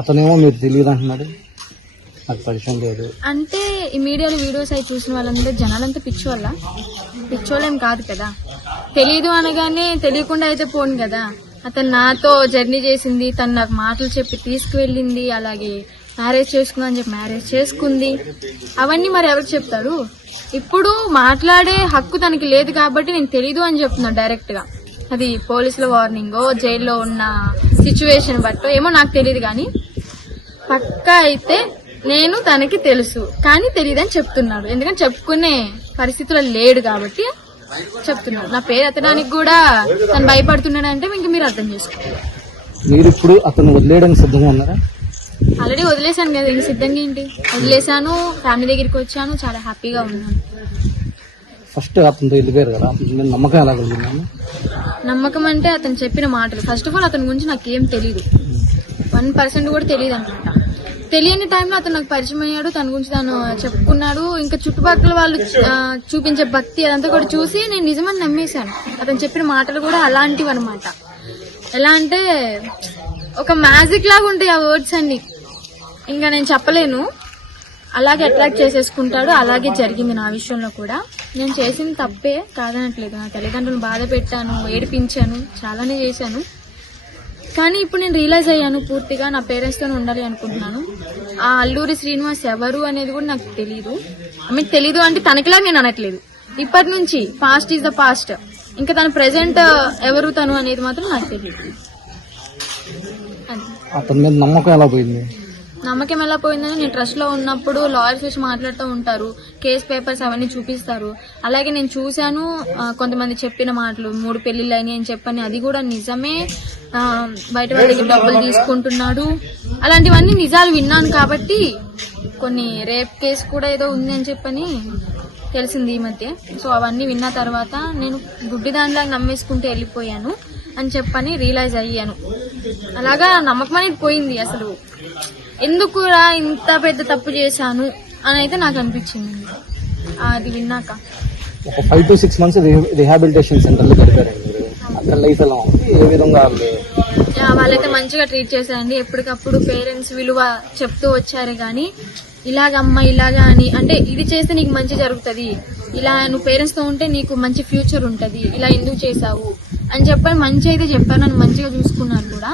అతనేమో మీరు తెలియదు అంటున్నాడు, నాకు పరిచయం లేదు అంటే ఈ మీడియాలో వీడియోస్ అవి చూసిన వాళ్ళందరూ జనాలంతా పిచ్చోళ్ళేం కాదు కదా. తెలీదు అనగానే తెలియకుండా అయితే పోను కదా. అతను నాతో జర్నీ చేసింది, తను నాకు మాటలు చెప్పి తీసుకువెళ్ళింది, అలాగే మ్యారేజ్ చేసుకుందా అని చెప్పి మ్యారేజ్ చేసుకుంది. అవన్నీ మరి ఎవరికి చెప్తారు? ఇప్పుడు మాట్లాడే హక్కు తనకి లేదు కాబట్టి నేను తెలీదు అని చెప్తున్నాను డైరెక్ట్ గా. అది పోలీసుల వార్నింగో జైల్లో ఉన్న సిచ్యువేషన్ బట్టో ఏమో నాకు తెలియదు, కానీ పక్కా అయితే నేను తనకి తెలుసు కానీ తెలియదని చెప్తున్నాడు. ఎందుకంటే చెప్పుకునే పరిస్థితుల్లో లేడు కాబట్టి చెప్తున్నాడు. నా పేరు ఎత్తడానికి కూడా తను భయపడుతున్నాడంటే ఇంక మీరు అర్థం చేసుకోవాలి. మీరు ఇప్పుడు అతను వదిలేయడానికి సిద్ధంగా ఉన్నారా? ఆల్రెడీ వదిలేశాను కదా, ఇంక సిద్ధంగా ఏంటి, వదిలేశాను. ఫ్యామిలీ దగ్గరికి వచ్చాను, చాలా హ్యాపీగా ఉన్నాను. ఫస్ట్ అతనితో వెళ్ళిపోయారు కదా, నమ్మకం ఎలా కలిగింది? నమ్మకం అంటే అతను చెప్పిన మాటలు. ఫస్ట్ ఆఫ్ ఆల్ అతని గురించి నాకేం తెలియదు, 1% కూడా తెలియదు అనమాట. తెలియని టైంలో అతను నాకు పరిచయం అయ్యాడు, తన గురించి తను చెప్పుకున్నాడు. ఇంకా చుట్టుపక్కల వాళ్ళు చూపించే భక్తి అదంతా కూడా చూసి నేను నిజమని నమ్మేశాను. అతను చెప్పిన మాటలు కూడా అలాంటివి అనమాట. ఎలా అంటే ఒక మ్యాజిక్ లాగా ఉంటాయి ఆ వర్డ్స్ అన్ని, ఇంకా నేను చెప్పలేను. అలాగే అట్రాక్ట్ చేసేసుకుంటాడు. అలాగే జరిగింది నా విషయంలో కూడా. నేను చేసింది తప్పే కాదనట్లేదు. నా తల్లిదండ్రులను బాధ పెట్టాను, ఏడిపించాను, చాలానే చేశాను. కానీ ఇప్పుడు నేను రియలైజ్ అయ్యాను, పూర్తిగా నా పేరెంట్స్ తోనే ఉండాలి అనుకుంటున్నాను. ఆ అల్లూరి శ్రీనివాస్ ఎవరు అనేది కూడా నాకు తెలీదు. తెలీదు అంటే తనకిలా నేను అనట్లేదు. ఇప్పటి నుంచి పాస్ట్ ఈజ్ ద పాస్ట్. ఇంకా తన ప్రెసెంట్ ఎవరు తను అనేది మాత్రం నాకు తెలియదు. అతని మీద నమ్మకం ఎలా పోయింది? నమ్మకం ఎలా పోయిందని, నేను ట్రస్ట్ లో ఉన్నప్పుడు లాయర్స్ వచ్చి మాట్లాడుతూ ఉంటారు, కేస్ పేపర్స్ అవన్నీ చూపిస్తారు. అలాగే నేను చూశాను కొంతమంది చెప్పిన మాటలు, 3 పెళ్లిళ్ళు అయినాయి అని చెప్పని, అది కూడా నిజమే. బయట వాళ్ళ దగ్గర డబ్బులు తీసుకుంటున్నాడు, అలాంటివన్నీ నిజాలు విన్నాను. కాబట్టి కొన్ని రేప్ కేసు కూడా ఏదో ఉంది అని చెప్పని తెలిసింది ఈ మధ్య. సో అవన్నీ విన్న తర్వాత నేను గుడ్డిదానిలాగా నమ్మేసుకుంటూ వెళ్ళిపోయాను అని చెప్పని రియలైజ్ అయ్యాను. అలాగా నమ్మకం అనేది పోయింది. అసలు ఎందుకురా ఇంత పెద్ద తప్పు చేశాను అని అయితే నాకు అనిపించింది అది విన్నాక. ఒక 5 to 6 months రిహాబిలిటేషన్ సెంటర్ లో గడిపారండి. అక్కడ లైఫ్ ఎలా ఉంది, ఏ విధంగా? వాళ్ళైతే మంచిగా ట్రీట్ చేశారండి. ఎప్పటికప్పుడు పేరెంట్స్ విలువ చెప్తూ వచ్చారు. కానీ ఇలాగమ్మా ఇలాగా అని, అంటే ఇది చేస్తే నీకు మంచి జరుగుతుంది, ఇలా నువ్వు పేరెంట్స్ తో ఉంటే నీకు మంచి ఫ్యూచర్ ఉంటది, ఇలా ఎందుకు చేసావు అని చెప్పని మంచి అయితే చెప్పాను. నన్ను మంచిగా చూసుకున్నారు కూడా.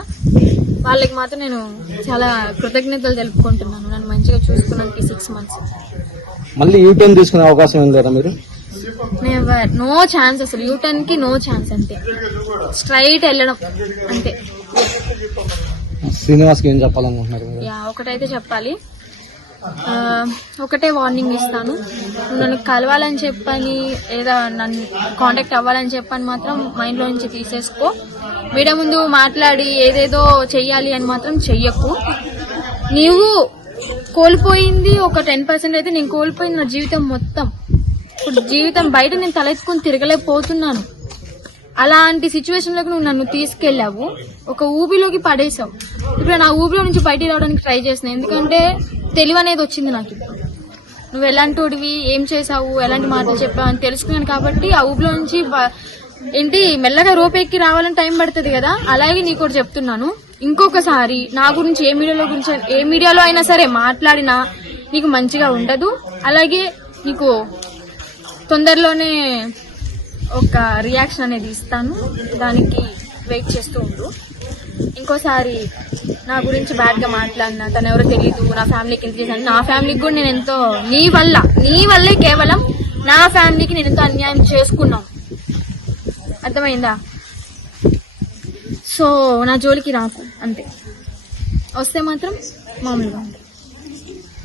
వాళ్ళకి మాత్రం నేను చాలా కృతజ్ఞతలు తెలుపుకుంటున్నాను, నన్ను మంచిగా చూసుకున్నానికి 6 months. మళ్ళీ యూటర్న్ తీసుకునే అవకాశం ఏం లేదా మీరు? నో ఛాన్స్, అసలు యూటర్న్ కి నో ఛాన్స్. అంతే, స్ట్రైట్ వెళ్ళడం అంతే. శ్రీనివాస్ కి ఏం చెప్పాలనుకుంటున్నారు? ఒకటైతే చెప్పాలి, ఒకటే వార్నింగ్ ఇస్తాను. నన్ను కలవాలని చెప్పని లేదా నన్ను కాంటాక్ట్ అవ్వాలని చెప్పని మాత్రం మైండ్ లో నుంచి తీసేసుకో. వీడియో ముందు మాట్లాడి ఏదేదో చెయ్యాలి అని మాత్రం చెయ్యకు. నీవు కోల్పోయింది ఒక 10% అయితే నేను కోల్పోయింది నా జీవితం మొత్తం. ఇప్పుడు జీవితం బయట నేను తలెత్తుకుని తిరగలేకపోతున్నాను. అలాంటి సిచ్యువేషన్ లోకి నువ్వు నన్ను తీసుకెళ్లావు, ఒక ఊబిలోకి పడేసావు. ఇప్పుడు నా ఊబిలో నుంచి బయటికి రావడానికి ట్రై చేసిన, ఎందుకంటే తెలివి అనేది వచ్చింది నాకు. ఇప్పుడు నువ్వు ఎలాంటివి ఏం చేసావు, ఎలాంటి మాటలు చెప్పావు అని తెలుసుకున్నాను. కాబట్టి ఆ ఊబిలో నుంచి ఏంటి మెల్లగా రోపెక్కి రావాలని టైం పడుతుంది కదా. అలాగే నీకు ఒకటి చెప్తున్నాను, ఇంకొకసారి నా గురించి ఏ మీడియాలో అయినా సరే మాట్లాడినా నీకు మంచిగా ఉండదు. అలాగే నీకు తొందరలోనే ఒక రియాక్షన్ అనేది ఇస్తాను, దానికి వెయిట్ చేస్తూ ఉండు. ఇంకోసారి నా గురించి బ్యాడ్ గా మాట్లాడినా, తను ఎవరో తెలీదు, నా ఫ్యామిలీకి ఎంత చేశాను, నా ఫ్యామిలీకి కూడా నేను ఎంతో నీ వల్లే కేవలం నా ఫ్యామిలీకి నేను ఎంతో అన్యాయం చేసుకున్నాను, అర్థమైందా? సో నా జోలికి రాకు, అంతే. వస్తే మాత్రం మామూలుగా